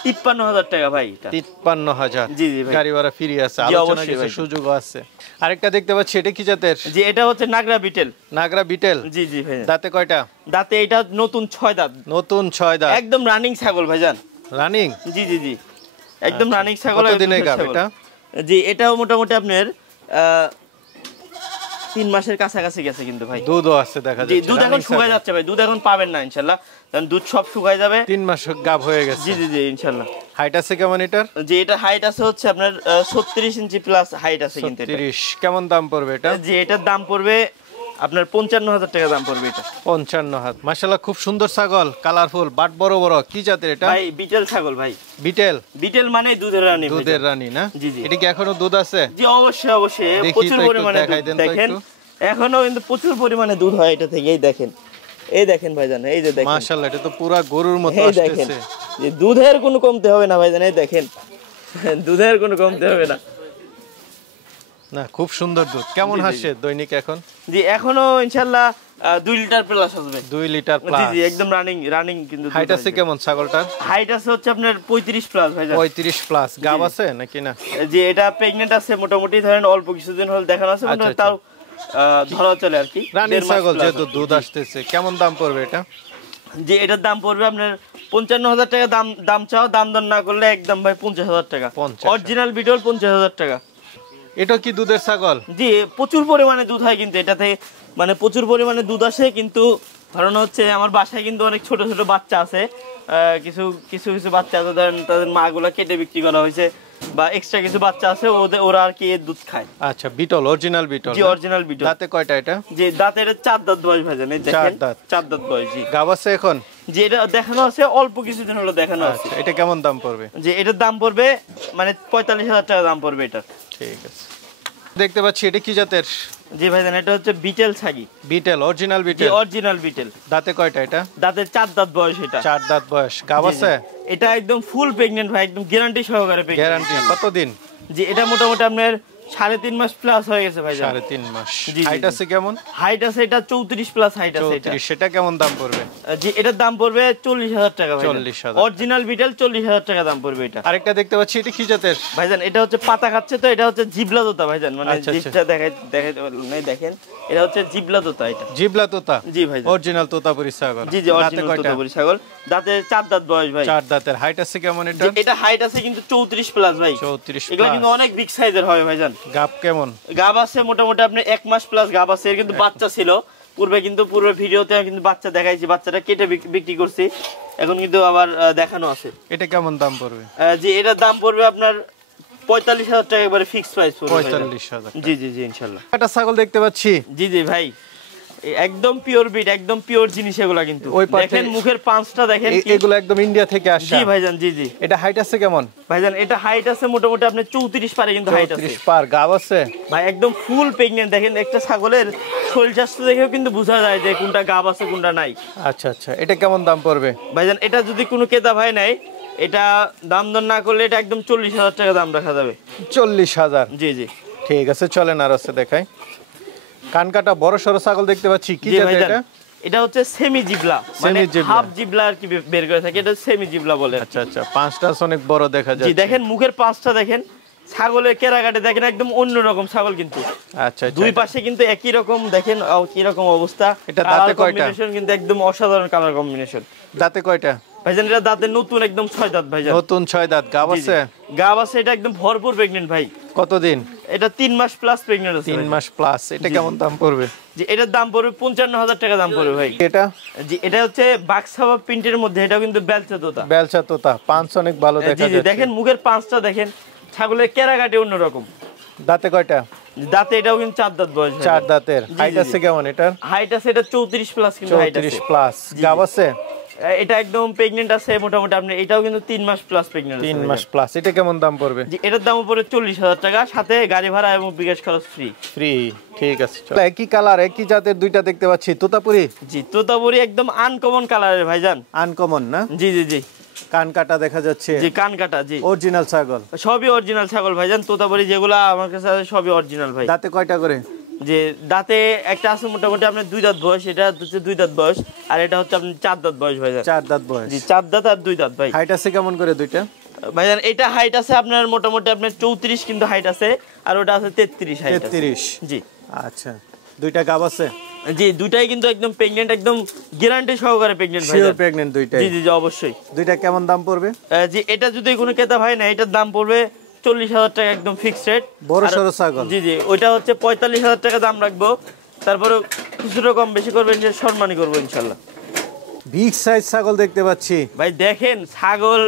53,000 টাকা ভাই এটা। 53,000? জি জি ভাই। গাড়ি ভাড়া ফ্রি আছে, জি, আলোচনা অবশ্যই কিছু ভাই। সুযোগও আছে। আরেকটা দেখতে পাচ্ছি, এটা কি জাতের? যে এটা হচ্ছে নাগরা বিটেল। নাগরা বিটেল? জি জি ভাই। দাঁতে কয়টা? দাঁতে এটা নতুন 6 দাঁত। নতুন 6 দাঁত? একদম রানিং ছাগল ভাইজান। রানিং? জি জি জি একদম আচ্ছা। রানিং ছাগল। কত দিনের গাব এটা? জি এটাও মোটামুটি আপনার 3 মাসের কাছাকাছি গেছে কিন্তু ভাই। দুধও আছে দেখা জি যাচ্ছে? দুধ এখন শুকায় যাচ্ছে ভাই, দুধ এখন পাবেন না ইনশাআল্লাহ, কারণ দুধ সব শুকায় যাবে। 3 মাস গাব হয়ে গেছে? জি জি জি ইনশাআল্লাহ। হাইট আছে কেমন এটার? যে এটা হাইট আছে হচ্ছে আপনার 36 ইঞ্চি প্লাস হাইট আছে কিন্তু এটা। 36? কেমন দাম পড়বে এটা? যে এটার দাম পড়বে আপনার 55,000 টাকা দাম পড়বে এটা। 55,000? মাশাআল্লাহ খুব সুন্দর ছাগল, কালারফুল, বাট বড় বড়। কি জাতের এটা? ভাই বিটেল ছাগল ভাই। বিটেল? বিটেল মানে দুধের রানী। দুধের রানী না? জি জি। এটা কি এখনো দুধ আছে? জি অবশ্যই অবশ্যই, দেখি প্রচুর তো একটু, পরিমাণে দেখাই দুধ। দেন তো দেখেন একটু। এখনো কিন্তু প্রচুর পরিমাণে দুধ হয় এটা থেকে। এই দেখেন, এই দেখেন ভাইজান, এই যে দেখেন। মাশাআল্লাহ এটা তো পুরা গরুর মতো এই দেখেন, আসতেছে। যে দুধের কোনো কমতে হবে না ভাইজান, এই দেখেন দুধের কোনো কমতে হবে না। না খুব সুন্দর দুধ। কেমন জি, জি, হাসে দৈনিক এখন? জি এখনো ইনশাআল্লাহ 2 লিটার প্লাস আসবে। 2 লিটার জি প্লাস? জি একদম রানিং রানিং কিন্তু। হাইট আছে কেমন ছাগলটার? হাইট আছে হচ্ছে আপনার 35 প্লাস ভাইজান। 35 প্লাস? গাব আছে নাকি না? যে এটা প্রেগন্যান্ট আছে মোটামুটি, ধরেন অল্প কিছুদিন হল দেখানো আছে, আচ্ছা, মোটামুটি তাও ধরা চলে আর কি। রানী 1.5 মাস ছাগল plus যেহেতু আর কি। দুধ আসতেছে, কেমন দাম পড়বে এটা? যে এটার দাম পড়বে আপনার 55,000 টাকা। দাম চাও, দাম দর না করলে একদম ভাই 50,000 টাকা। 50,000? অরিজিনাল বিটল 50,000 টাকা। এটা কি দুধের ছাগল? জি প্রচুর পরিমাণে দুধ হয় কিন্তু এটাতে, মানে প্রচুর পরিমাণে দুধ আসে। কিন্তু ধরুন হচ্ছে আমার বাসায় কিন্তু অনেক ছোট ছোট বাচ্চা আছে, কিছু কিছু কিছু বাচ্চা আছে ধরেন তাদের মা গুলা কেটে বিক্রি করা হয়েছে, বা এক্সট্রা কিছু বাচ্চা আছে ওরা আর কি এর দুধ খায়। আচ্ছা বিটল, অরিজিনাল বিটল? জি অরিজিনাল বিটল। দাঁতে কয়টা এটা? যে দাঁতে এটা 4 দাঁত বয়স ভাইজান, এই দেখেন 4 দাঁত? 4 দাঁত বয়স। জি গাব আছে এখন? যে এটা দেখানো আছে অল্প কিছুদিন হলো দেখানো আছে। আচ্ছা এটা কেমন দাম পড়বে? যে এটার দাম পড়বে মানে 45,000 টাকা দাম পড়বে এটা। ঠিক আছে। দেখতে পাচ্ছি এটা কি জাতের? জি ভাইজান এটা হচ্ছে বিটেল ছাগি। বিটেল? অরিজিনাল জি বিটেল? Original betel. দাঁতে কয়টা এটা? দাঁতে 4 দাঁত বয়স এটা। 4 দাঁত বয়স? গাব জি, জি। আছে? এটা একদম ফুল প্রেগন্যান্ট ভাই, একদম গ্যারান্টি সহকারে প্রেগন্যান্ট। গ্যারান্টি? কতদিন? জি এটা মোটামুটি আপনার 3.5 মাস প্লাস হয়ে গেছে ভাইজান। 3.5 মাস? জি, জি, হাইট জি। আছে কেমন? হাইট আছে এটা 34 প্লাস হাইট আছে এটা। 34? সেটা কেমন দাম পড়বে? জি এটার দাম পড়বে 40,000 টাকা ভাই। 40,000? অরিজিনাল বিটেল 40,000 টাকা দাম পড়বে এটা। আরেকটা দেখতে পাচ্ছি, এটা কি জাতের? ভাইজান এটা হচ্ছে পাতা খাচ্ছে, তো এটা হচ্ছে জিবলা তোতা ভাইজান, মানে আচ্ছা, আচ্ছা। জিভটা দেখাইতে পারলাম না, দেখেন এটা হচ্ছে জিবলা তোতা এটা। জিবলা তোতা? জি ভাইজান। অরিজিনাল তোতাপুরি ছাগল? জি জি দাঁতে অরিজিনাল কয়টা? তোতাপুরি ছাগল। দাঁতে 4 দাঁত বয়স ভাই। 4 দাঁতের? হাইট আছে কেমন এটা? যে এটা হাইট আছে কিন্তু 34 প্লাস ভাই। 34 এগুলো কিন্তু প্লাস? অনেক বিগ সাইজের হয় ভাইজান। গাব কেমন? গাব আছে মোটামুটি আপনি 1 মাস প্লাস গাব আছে। এর কিন্তু বাচ্চা ছিল পূর্বে ভিডিওতে কিন্তু বাচ্চা দেখাইছি, বাচ্চাটা কেটে বিক্রি করছি, এখন কিন্তু আবার দেখানো আছে। এটা কেমন দাম পড়বে? যে এটার দাম পড়বে আপনার 45,000 টাকা, একবারে ফিক্সড প্রাইস পড়বে। 45,000? জি জি জি ইনশাআল্লাহ। একটা ছাগল দেখতে পাচ্ছি। জি জি ভাই একদম পিওর বিট, একদম পিওর জিনিস এগুলা কিন্তু। দেখেন মুখের পাঁচটা দেখেন, এগুলো একদম ইন্ডিয়া থেকে আসে। জি ভাইজান, জি জি। এটা হাইট আছে কেমন ভাইজান? এটা হাইট আছে মোটামুটি আপনার 34 পারে কিন্তু হাইট আছে। 34 পার গাব আছে ভাই, একদম ফুল প্রেগন্যান্ট। দেখেন একটা ছাগলের শরীর স্বাস্থ্য দেখেও কিন্তু বোঝা যায় যে কোনটা গাব আছে কোনটা নাই। আচ্ছা আচ্ছা, এটা কেমন দাম পড়বে ভাইজান? এটা যদি কোনো ক্রেতা ভাই নেয়, এটা দাম দর না করলে এটা একদম 40,000 টাকা দাম রাখা যাবে। 40,000? জি জি। ঠিক আছে, চলেন আর আছে দেখাই। কানকাটা বড় সরো ছাগল দেখতে পাচ্ছি, কি জাত এটা? এটা হচ্ছে সেমি জিবলা, মানে হাফ জিবলা আর কি বের করে থাকে, এটা সেমি জিবলা বলে। আচ্ছা আচ্ছা, পাঁচটা অনেক বড় দেখা যাচ্ছে। জি, দেখেন মুখের পাঁচটা দেখেন, ছাগলের কেরাকাটে দেখেন একদম অন্যরকম ছাগল কিন্তু। আচ্ছা, দুই পাশে কিন্তু একই রকম, দেখেন কি রকম অবস্থা। এটা দাঁতে কয়টা? কম্বিনেশন কিন্তু একদম অসাধারণ কালার কম্বিনেশন। দাঁতে কয়টা ভাইজান? এটা দাঁতে নতুন, একদম 6 দাঁত ভাইজান। নতুন 6 দাঁত। গাব আছে? গাব আছে, এটা একদম ভরপুর প্রেগন্যান্ট ভাই। কতদিন? এটা 3 মাস প্লাস প্রেগন্যান্ট আছে। 3 মাস প্লাস। এটা কেমন দাম পড়বে? জি, এটার দাম পড়বে 55,000 টাকা দাম পড়বে ভাই। এটা? জি, এটা হচ্ছে বাক্সাবা প্রিন্টের মধ্যে, এটাও কিন্তু বেলচা তোতা। বেলচা তোতা, পাঁচ অনেক ভালো দেখা যাচ্ছে। জি, দেখেন মুখের পাঁচটা দেখেন, ছাগলের কেরাকাটে অন্যরকম। দাঁতে কয়টা? দাঁতে এটাও কিন্তু 4 দাঁত বয়স। 4 দাঁতের। হাইট আছে কেমন এটার? হাইট আছে এটা 34 প্লাস কিন্তু হাইট আছে। 34 প্লাস। গাব আছে? এটা একদম প্রেগন্যান্ট আছে মোটামুটি। আপনি এটাও কিন্তু 3 মাস প্লাস প্রেগন্যান্ট আছে। 3 মাস প্লাস। এটা কেমন দাম পড়বে? জি, এটার দাম পড়বে 40,000 টাকা, সাথে গাড়ি ভাড়া এবং বিকাশ খরচ ফ্রি। ফ্রি, ঠিক আছে। চলো, একই কালার একই জাতের দুইটা দেখতে পাচ্ছি, তোতাপুরি। জি, তোতাপুরি একদম আনকমন কালারের ভাইজান। আনকমন না? জি জি জি। কান কাটা দেখা যাচ্ছে। জি, কান কাটা। জি, অরিজিনাল ছাগল। সবই অরিজিনাল ছাগল ভাইজান। তোতাপুরি যেগুলো আমার কাছে আছে সবই অরিজিনাল ভাই। দাঁতে কয়টা করে? যে দাঁতে একটা আছে মোটামুটি আপনার 2 দাঁত বয়স, এটা হচ্ছে 2 দাঁত বয়স, আর এটা হচ্ছে আপনার 4 দাঁত বয়স ভাইজান। 4 দাঁত বয়স। জি, 4 দাঁত আর 2 দাঁত ভাই। হাইট আছে কেমন করে দুইটা ভাইজান? এটা হাইট আছে আপনার মোটামুটি আপনার 34 কিন্তু হাইট আছে, আর ওটা আছে 33 হাইট আছে। 33? জি। আচ্ছা, দুইটা গাব আছে? জি, দুইটাই কিন্তু একদম প্রেগন্যান্ট, একদম গ্যারান্টি সহকারে প্রেগন্যান্ট ভাই। শিওর প্রেগন্যান্ট দুইটাই? জি জি জি, অবশ্যই। দুইটা কেমন দাম পড়বে? জি, এটা যদি কোনো ক্রেতা ভাই না, এটার দাম পড়বে 40,000 টাকা, একদম ফিক্সড রেট। বড় সরো ছাগল? জি জি, ওইটা হচ্ছে 45,000 টাকা দাম রাখবো, তারপরে কিছুটা কম বেশি করবেন, সম্মানই করবো ইনশাল্লাহ। বিগ সাইজ ছাগল দেখতে পাচ্ছি ভাই দেখেন, ছাগল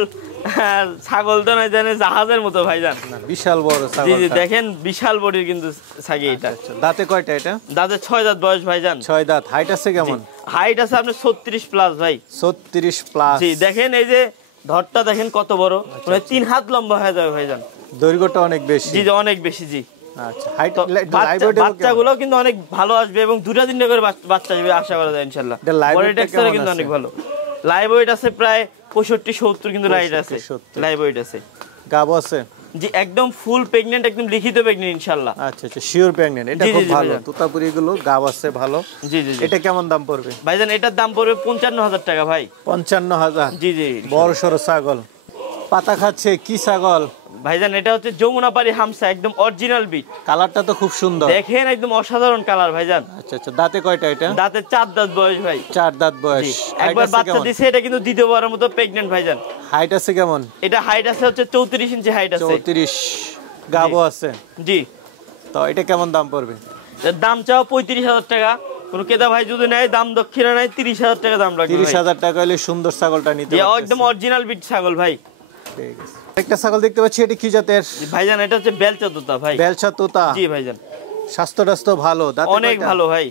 ছাগল তো নয় জানে জাহাজের মতো ভাইজান। বিশাল বড় জি ছাগল। জি, দেখেন বিশাল বডির কিন্তু ছাগি এটা। দাঁতে কয়টা এটা? দাঁতে 6 দাঁত বয়স ভাইজান। 6 দাঁত। হাইট আছে কেমন? হাইট আছে আপনার 36 প্লাস ভাই। 36 প্লাস। জি, দেখেন এই যে ধরটা দেখেন কত বড়, মানে 3 হাত লম্বা হয়ে যাবে ভাইজান। দৈর্ঘ্যটা অনেক বেশি? জি জি, অনেক বেশি। জি। আচ্ছা, হাইট বাচ্চাগুলো কিন্তু অনেক ভালো আসবে, এবং 2-3টা করে বাচ্চা আসবে আশা করা যায় ইনশাআল্লাহ। বডি টেক্সচার কিন্তু অনেক ভালো। লাইভ ওয়েট আছে প্রায় 65-70 কিন্তু রাইট আছে, লাইভ ওয়েট আছে। গাব আছে? জি, একদম ফুল প্রেগন্যান্ট, একদম লিখিত প্রেগন্যান্ট ইনশাআল্লাহ। আচ্ছা আচ্ছা, শিওর প্রেগন্যান্ট। এটা খুব ভালো। তোতাপুরি গুলো গাব আছে ভালো। জি জি। এটা কেমন দাম পড়বে ভাইজান? এটার দাম পড়বে 55,000 টাকা ভাই। 55,000? জি জি। বড় সরো ছাগল। পাতা খাচ্ছে, কি ছাগল ভাইজান? এটা হচ্ছে যমুনাপাড়ি হামসা, একদম অরিজিনাল বিট। কালারটা তো খুব সুন্দর, দেখেন একদম অসাধারণ কালার ভাইজান। আচ্ছা আচ্ছা, দাঁতে কয়টা এটা? দাঁতে 4 দাঁত বয়স ভাই। 4 দাঁত বয়স। একবার বাচ্চা দিছে, এটা কিন্তু দ্বিতীয়বারের মতো প্রেগন্যান্ট ভাইজান। হাইট আছে কেমন? এটা হাইট আছে হচ্ছে 34 ইঞ্চি হাইট আছে। 34। গাবও আছে? জি। তো এটা কেমন দাম পড়বে? এর দাম চাও 35,000 টাকা। কোন ক্রেতা ভাই যদি নেয়, দাম দক্ষিণা নেয় 30,000 টাকা দাম রাখবে। 30,000 টাকা হলে সুন্দর ছাগলটা নিতে পারবেন। একদম অরিজিনাল বিট ছাগল ভাই। ঠিক আছে। একটা ছাগল দেখতে পাচ্ছি, এটা কি জাতের? ভাইজান এটা হচ্ছে বেলচা তোতা ভাই। বেলচা তোতা? জি ভাইজান। স্বাস্থ্য ভালো? দাঁতে অনেক ভালো ভাই।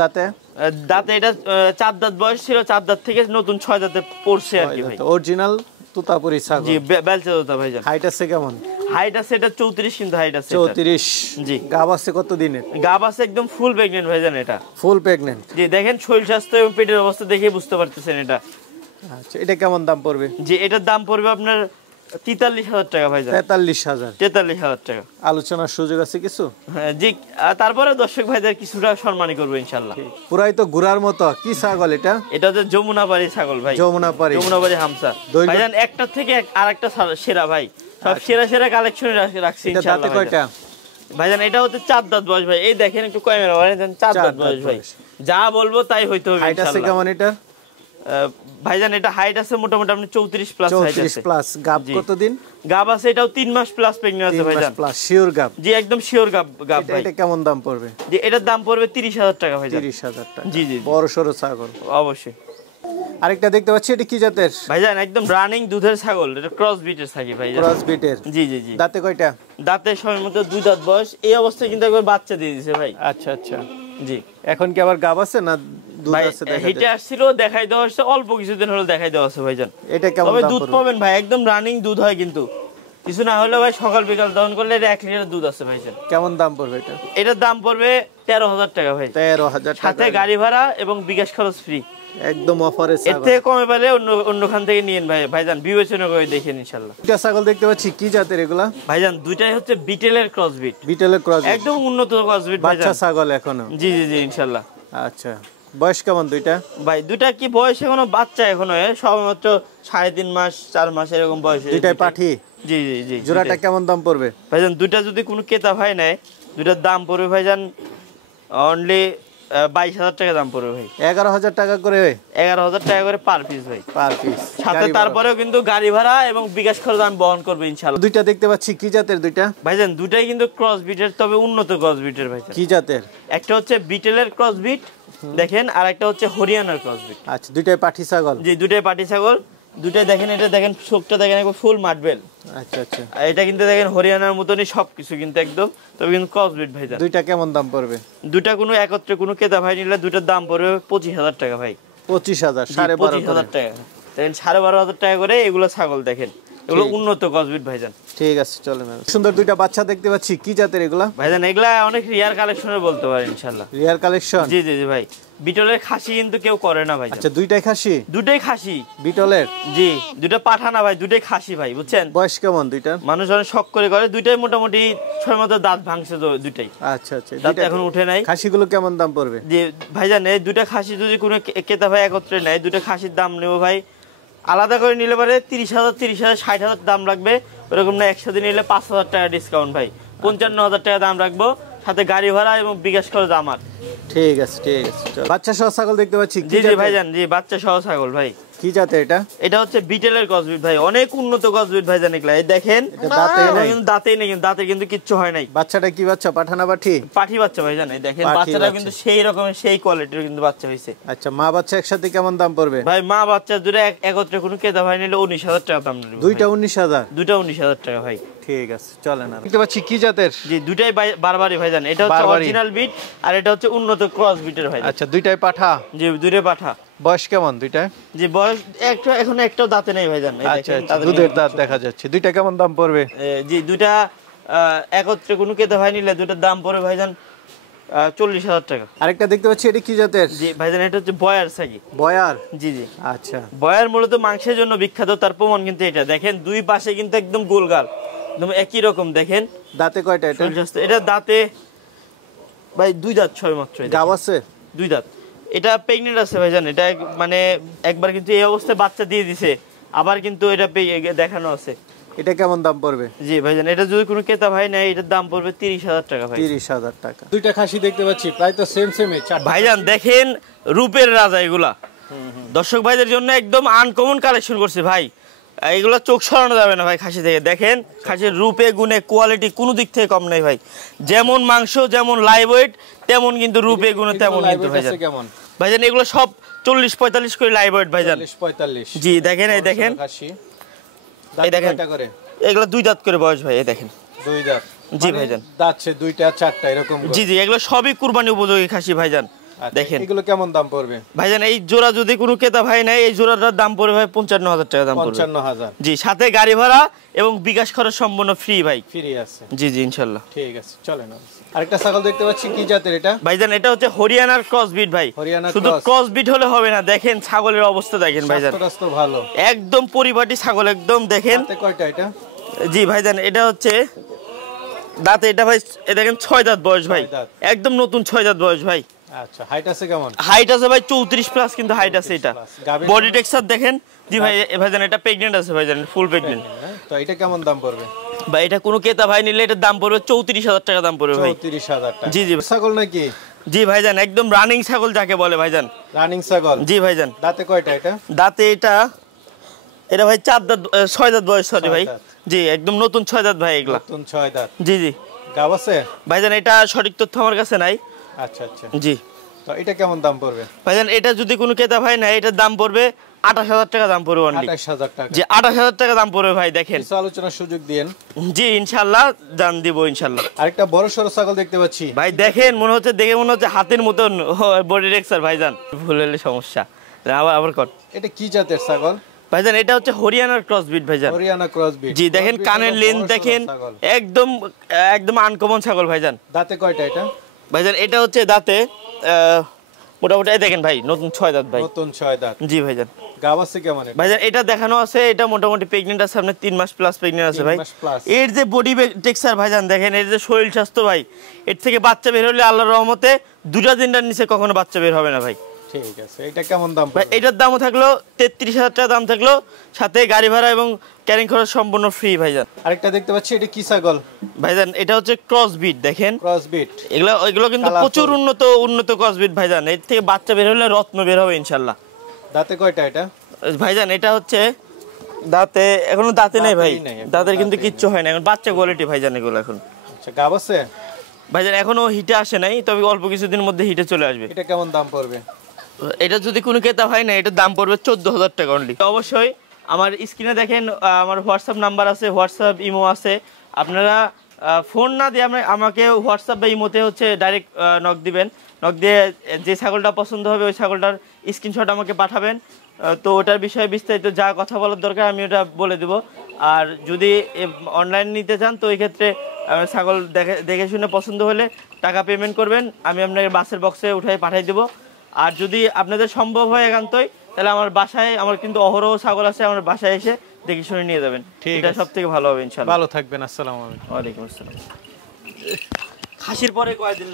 দাঁতে? দাঁতে এটা 4 দাঁত বয়স ছিল, 4 দাঁত থেকে নতুন 6 দাঁতে পড়ছে আর কি ভাই। অরিজিনাল তোতাপুরি ছাগল? জি, বেলচা তোতা ভাইজান। হাইট আছে কেমন? হাইট আছে এটা 34 কিন্তু হাইট আছে। 34? জি। গাব আছে কত দিনের? গাব আছে একদম ফুল প্রেগন্যান্ট ভাইজান এটা। ফুল প্রেগন্যান্ট? জি। দেখেন শরীর স্বাস্থ্য এবং পেটের অবস্থা দেখে বুঝতে পারতেছেন এটা। আচ্ছা, এটা কেমন দাম পড়বে? জি, এটার দাম পড়বে আপনার 43,000 টাকা ভাইজান। 43,000? 43,000 টাকা। আলোচনার সুযোগ আছে কিছু? হ্যাঁ জি, তারপরে দর্শক ভাইদের কিছুটা সম্মানই করবো ইনশাআল্লাহ। পুরাই তো ঘোড়ার মতো। কি ছাগল এটা? এটা হচ্ছে যমুনাপাড়ি ছাগল ভাই। যমুনাপাড়ি হামসা ভাইজান। একটা থেকে আরেকটা সেরা ভাই, সব সেরা সেরা কালেকশন রাখছি ইনশাআল্লাহ। দাঁতে কয়টা? ভাইজান এটা হচ্ছে 4 দাঁত বয়স ভাই। এই দেখেন একটু ক্যামেরা বাড়ান, 4 দাঁত বয়স ভাই। যা বলবো তাই হইতে হবে ইনশাআল্লাহ। হাইট আছে কেমন এটা? ভাইজান এটা হাইট আছে মোটামুটি আপনি 34 প্লাস হাইট আছে। 34 প্লাস। গাব কতদিন? গাব আছে এটাও 3 মাস প্লাস প্রেগন্যান্ট আছে ভাইজান। 3 মাস প্লাস শিওর গাব? জি, একদম শিওর গাব ভাই। এটা কেমন দাম পড়বে? জি, এটার দাম পড়বে 30,000 টাকা ভাইজান। 30,000 টাকা? জি জি। বড় সরো ছাগল অবশ্যই। আরেকটা দেখতে পাচ্ছি, এটা কি জাতের? ভাইজান একদম রানিং দুধের ছাগল, এটা ক্রস বিটের ছাগি ভাইজান। ক্রস বিটের? জি জি জি। দাঁতে কয়টা? দাঁতে সবের মধ্যে 2 দাঁত বয়স। এই অবস্থায় কিন্তু একবার বাচ্চা দিয়ে দিয়েছে ভাই। আচ্ছা আচ্ছা। জি। এখন কি আবার গাব আছে না দুধ ভাই আছে দেখা হিটে যায়? আসছিল, দেখাই দেওয়া হচ্ছে, অল্প কিছুদিন হলো দেখাই দেওয়া আছে ভাইজান। এটা কেমন তবে দাম দুধ পড়বে? পাবেন ভাই, একদম রানিং দুধ হয়, কিন্তু কিছু না হলে ভাই সকাল বিকাল দহন করলে এটা 1 লিটার দুধ আছে ভাইজান। কেমন দাম পড়বে এটা? এটার দাম পড়বে 13,000 টাকা ভাই, 13,000 টাকা, সাথে গাড়ি ভাড়া এবং বিকাশ খরচ ফ্রি। একদম অফারে এর ছাগল। থেকে কমে পেলে অন্য খান থেকে নিয়েন ভাই, ভাইজান বিবেচনা করে দেখেন ইনশাল্লাহ। দুইটা ছাগল দেখতে পাচ্ছি, কি জাতের এগুলা? ভাইজান দুইটাই হচ্ছে বিটেলের ক্রসবিট, বিটলের ক্রস, একদম উন্নত ক্রসবিট বাচ্চা ভাইজান। ছাগল এখনো? জি জি জি ইনশাল্লাহ। আচ্ছা, বয়স কেমন দুইটা? ভাই দুইটা কি বয়স এখনো বাচ্চা, এখনো সবেমাত্র 3.5 মাস 4 মাস এরকম বয়স। দুইটাই পাঠি? জি জি জি। জোড়াটা কেমন দাম পড়বে ভাইজান দুইটা যদি কোনো ক্রেতা ভাই নেয়, দুইটার দাম পড়বে ভাইজান অনলি 22,000 টাকা দাম পড়বে ভাই। 11,000 টাকা করে? 11,000 টাকা করে পার পিস ভাই, পার পিস, সাথে তারপরেও কিন্তু গাড়ি ভাড়া এবং বিকাশ খরচ আমি বহন করবো ইনশাল্লাহ। দুইটা দেখতে পাচ্ছি, কি জাতের দুইটা? ভাইজান দুটাই কিন্তু ক্রস বিটের, তবে উন্নত ক্রস বিটের ভাইজান। কি জাতের? একটা হচ্ছে বিটেলের ক্রস বিট দেখেন, আর একটা হচ্ছে হরিয়ানার ক্রস বিট। আচ্ছা, দুইটাই পাঠি ছাগল? জি দুটাই পাটি ছাগল, দুটাই দেখেন, এটা দেখেন চোখটা দেখেন একবার ফুল মাটবেল। আচ্ছা আচ্ছা, আর এটা কিন্তু দেখেন হরিয়ানার মতনই সবকিছু কিন্তু একদম, তবে কিন্তু ক্রস বিট ভাইজান। দুইটা কেমন দাম পড়বে? দুটা কোনো একত্রে কোনো ক্রেতা ভাই নিলে দুটার দাম পড়বে 25,000 টাকা ভাই। 25,000, 25,000 টাকা দেখেন, 12,500 টাকা করে এগুলো ছাগল দেখেন, এগুলো উন্নত ক্রসবিট ভাইজান। ঠিক আছে, চলেন। সুন্দর দুইটা বাচ্চা দেখতে পাচ্ছি, কি জাতের এগুলা? ভাইজান এগুলা অনেক রিয়ার কালেকশনের বলতে পারেন ইনশাআল্লাহ। রিয়ার কালেকশন? জি জি জি ভাই, বিটলের খাসি কিন্তু কেউ করে না ভাই। আচ্ছা, দুইটাই খাসি? দুটাই খাসি বিটলের? জি, দুটা পাঠা না ভাই, দুটাই খাসি ভাই, বুঝছেন? বয়স কেমন দুইটার? মানুষ অনেক শখ করে দুইটাই মোটামুটি 6 মাসের দাঁত ভাঙছে তো দুটাই। আচ্ছা আচ্ছা, দাঁত এখন উঠে নাই। খাসিগুলো কেমন দাম পড়বে? যে ভাইজান এই দুটা খাসি যদি কোনো ক্রেতা ভাই একত্রে নেয়, দুটা খাসির দাম নেবো ভাই আলাদা করে নিলে পারে 30,000 60,000 দাম লাগবে, ওরকম না একসাথে নিলে 5,000 টাকা ডিসকাউন্ট ভাই, 55,000 টাকা দাম রাখবো, সাথে গাড়ি ভাড়া এবং বিকাশ খরচ আমার। ঠিক আছে ঠিক আছে, চল। বাচ্চা সহ ছাগল দেখতে পাচ্ছি, জি জি ভাইজান, জি বাচ্চা সহ ছাগল ভাই। কি জাতের এটা? এটা হচ্ছে বিটেলের ক্রসবিট ভাই, অনেক উন্নত ক্রসবিট ভাইজান এগুলা। এই দেখেন দাঁতেই নেই, দাঁতে কিন্তু কিচ্ছু হয় নাই। বাচ্চাটা কি বাচ্চা, পাঠা না পাঠি? পাঠি বাচ্চা ভাইজান, এই দেখেন বাচ্চাটা কিন্তু সেই রকমের সেই কোয়ালিটির কিন্তু বাচ্চা হয়েছে। আচ্ছা, মা বাচ্চা একসাথে কেমন দাম পড়বে? ভাই মা বাচ্চা দুটো একত্রে কোনো ক্রেতা ভাই নিলে 19,000 টাকা দাম নেবে। দুইটা 19,000? দুটা 19,000 টাকা ভাই। ঠিক আছে, চলেন। দেখতে পাচ্ছি, কি জাতের? জি দুটাই বারবারই ভাইজান, এটা হচ্ছে অরিজিনাল বিট আর এটা হচ্ছে উন্নত ক্রস বিটের ভাই। আচ্ছা, দুইটাই পাঠা? জি দুইটাই পাঠা। বয়স কেমন দুইটা? জি বয়স এখন একটাও দাঁতে নেই ভাইজান। আচ্ছা আচ্ছা, দুধের দাঁত দেখা যাচ্ছে। দুইটা কেমন দাম পড়বে? জি দুইটা একত্রে কোনো ক্রেতা ভাই নিলে দুটার দাম পড়বে ভাইজান 40,000 টাকা। আরেকটা দেখতে পাচ্ছি, এটা কি জাতের? জি ভাইজান এটা হচ্ছে বয়ার সাগি। বয়ার? জি জি। আচ্ছা, বয়ার মূলত মাংসের জন্য বিখ্যাত, তার প্রমাণ কিন্তু এটা দেখেন, দুই পাশে কিন্তু একদম গোলগাল, একদম একই রকম দেখেন। দাঁতে কয়টা এটা? এটা দাঁতে ভাই 2 দাঁত ছয় মাত্র। গাব আছে? 2 দাঁত। এটা প্রেগনেন্ট আছে ভাইজান, এটা মানে একবার কিন্তু এই অবস্থায় বাচ্চা দিয়ে দিছে, আবার কিন্তু এটা দেখানো আছে। এটা কেমন দাম পড়বে? জি ভাইজান এটা যদি কোনো ক্রেতা ভাই নেয়, এটার দাম পড়বে 30,000 টাকা ভাই। 30,000 টাকা। দুইটা খাসি দেখতে পাচ্ছি, প্রায় তো সেম সেম। ভাইজান দেখেন রূপের রাজা এগুলা, দর্শক ভাইদের জন্য একদম আনকমন কালেকশন করছে ভাই, এগুলো চোখ সরানো যাবে না ভাই খাসি থেকে। দেখেন খাসির রূপে গুণে কোয়ালিটি কোনো দিক থেকে কম নেই ভাই, যেমন মাংস যেমন লাইভ ওয়েট তেমন কিন্তু রূপে গুণে তেমন কিন্তু ভাইজান। কেমন ভাইজান এগুলো সব 40-45 করে লাইভ ওয়েট ভাইজান। 45? জি দেখেন, এই দেখেন, এই দেখেন এগুলো 2 দাঁত করে বয়স ভাই, এই দেখেন 2 দাঁত। জি ভাইজান, দাঁতছে 2টা 4টা এরকম? জি জি এগুলো সবই কুরবানি উপযোগী খাসি ভাইজান। দেখেন এগুলো কেমন দাম পড়বে? ভাইজান এই জোড়া যদি কোনো ক্রেতা ভাই নেয়, এই জোড়াটার দাম পড়বে ভাই 55,000 টাকা দাম পড়বে। 55,000? জি, সাথে গাড়ি ভাড়া এবং বিকাশ খরচ সম্পূর্ণ ফ্রি ভাই। ফ্রি আছে? জি জি ইনশাআল্লাহ। ঠিক আছে, চলেন। আরেকটা ছাগল দেখতে পাচ্ছি, কি জাতের এটা? ভাইজান এটা হচ্ছে হরিয়ানার ক্রস বিট ভাই। শুধু ক্রস বিট হলে হবে না, দেখেন ছাগলের অবস্থা দেখেন ভাইজান, স্বাস্থ্য ভালো, একদম পরিপাটি ছাগল একদম দেখেন। দাঁতে কয়টা এটা? জি ভাইজান এটা হচ্ছে দাঁতে, এটা ভাই দেখেন 6 দাঁত বয়স ভাই, একদম নতুন 6 দাঁত বয়স ভাই। আচ্ছা, হাইট আছে কেমন? হাইট আছে ভাই 34 প্লাস কিন্তু হাইট আছে এটা। বডি টেক্সচার দেখেন। জি ভাই ভাইজান এটা প্রেগন্যান্ট আছে ভাইজান, ফুল প্রেগন্যান্ট। তো এটা কেমন দাম পড়বে? ভাই এটা কোনো ক্রেতা ভাই নিলে এটার দাম পড়বে 34,000 টাকা দাম পড়বে ভাই। 34,000 টাকা? জি জি। ছাগল নাকি? জি ভাইজান একদম রানিং ছাগল যাকে বলে ভাইজান, রানিং ছাগল? জি ভাইজান। দাঁতে কয়টা এটা? দাঁতে এটা ভাই 4 দাঁত 6 দাঁত বয়স, সরি ভাই। জি একদম নতুন 6 দাঁত ভাই এগুলা। নতুন 6 দাঁত? জি জি। গাব আছে? ভাইজান এটা সঠিক তথ্য আমার কাছে নাই। আচ্ছা আচ্ছা। জি। তো এটা কেমন দাম পড়বে? ভাইজান এটা যদি কোনো ক্রেতা ভাই নেয়, এটার দাম পড়বে 28,000 টাকা দাম পড়বে অনলি। 28,000 টাকা। যে 28,000 টাকা দাম পড়বে ভাই দেখেন। কিছু আলোচনার সুযোগ দেন। জি ইনশাআল্লাহ দাম দিব ইনশাআল্লাহ। আরেকটা বড় সরো ছাগল দেখতে পাচ্ছি ভাই দেখেন মনে হচ্ছে দেখে মনে হচ্ছে হাতের মতন বডি রেক্সার ভাইজান, ভুল হলে সমস্যা। আবার কর। এটা কি জাতের ছাগল ভাইজান? এটা হচ্ছে হরিয়ানার ক্রস বিট ভাইজান। Haryana cross bit. জি দেখেন কানের লেন্থ দেখেন, একদম একদম আনকমন ছাগল ভাইজান। দাঁতে কয়টা এটা ভাইজান? এটা হচ্ছে দাঁতে মোটামুটি দেখেন ভাই নতুন 6 দাঁত ভাই। নতুন 6 দাঁত। জি ভাইজান। গাব আছে কেমন এটা? ভাইজান এটা দেখানো আছে, এটা মোটামুটি প্রেগন্যান্ট আছে, সামনে 3 মাস প্লাস প্রেগন্যান্ট আছে ভাই। 3 মাস প্লাস। এর যে বডি টেক্সচার ভাইজান দেখেন, এর যে শরীর স্বাস্থ্য ভাই, এর থেকে বাচ্চা বের হলে আল্লাহর রহমতে 2টা 3টার নিচে কখনো বাচ্চা বের হবে না ভাই। ঠিক আছে। এটা কেমন দাম ভাই পড়বে? এটার দামও থাকলো 33,000 টাকা দাম থাকলো, সাথে গাড়ি ভাড়া এবং ক্যারিং খরচ সম্পূর্ণ ফ্রি ভাইজান। আরেকটা দেখতে পাচ্ছি, এটা কি ছাগল? ভাইজান এটা হচ্ছে ক্রস বিট দেখেন। ক্রস বিট। এগুলো কিন্তু Colourful। প্রচুর উন্নত ক্রস বিট ভাইজান। এর থেকে বাচ্চা বের হলে রত্ন বের হবে ইনশাআল্লাহ। দাঁতে কয়টা এটা? ভাইজান এটা হচ্ছে দাঁতে এখনো দাঁতে নেই ভাই, দাঁতেই নেই, এখনো দাঁতের কিন্তু দাঁতেই কিচ্ছু হয় না, এখন বাচ্চা কোয়ালিটি ভাইজান এগুলো এখন। আচ্ছা, গাব আছে? ভাইজান এখনো হিটে আসে নাই, তবে অল্প কিছুদিনের মধ্যে হিটে চলে আসবে। এটা কেমন দাম পড়বে? এটা যদি কোনো ক্রেতা হয় না, এটার দাম পড়বে 14,000 টাকা অনলি। অবশ্যই আমার স্ক্রিনে দেখেন আমার হোয়াটসঅ্যাপ নাম্বার আছে, হোয়াটসঅ্যাপ ইমো আছে। আপনারা ফোন না দিয়ে আমাকে হোয়াটসঅ্যাপ বা ইমোতে হচ্ছে ডাইরেক্ট নক দিবেন। নক দিয়ে যে ছাগলটা পছন্দ হবে ওই ছাগলটার স্ক্রিনশট আমাকে পাঠাবেন। তো ওটার বিষয়ে বিস্তারিত যা কথা বলার দরকার আমি ওটা বলে দেবো। আর যদি অনলাইন নিতে চান তো এই ক্ষেত্রে ছাগল দেখে শুনে পছন্দ হলে টাকা পেমেন্ট করবেন, আমি আপনাকে বাসের বক্সে উঠাই পাঠিয়ে দেবো। আর যদি আপনাদের সম্ভব হয় একান্তই, তাহলে আমার বাসায় আমার কিন্তু অহরহ ছাগল আছে, আমার বাসায় এসে দেখে শুনে নিয়ে যাবেন। এটা সব থেকে ভালো হবে ইনশাআল্লাহ। ভালো থাকবেন। আসসালামু আলাইকুম। ওয়ালাইকুম আসসালাম। খাসির পরে কয়দিন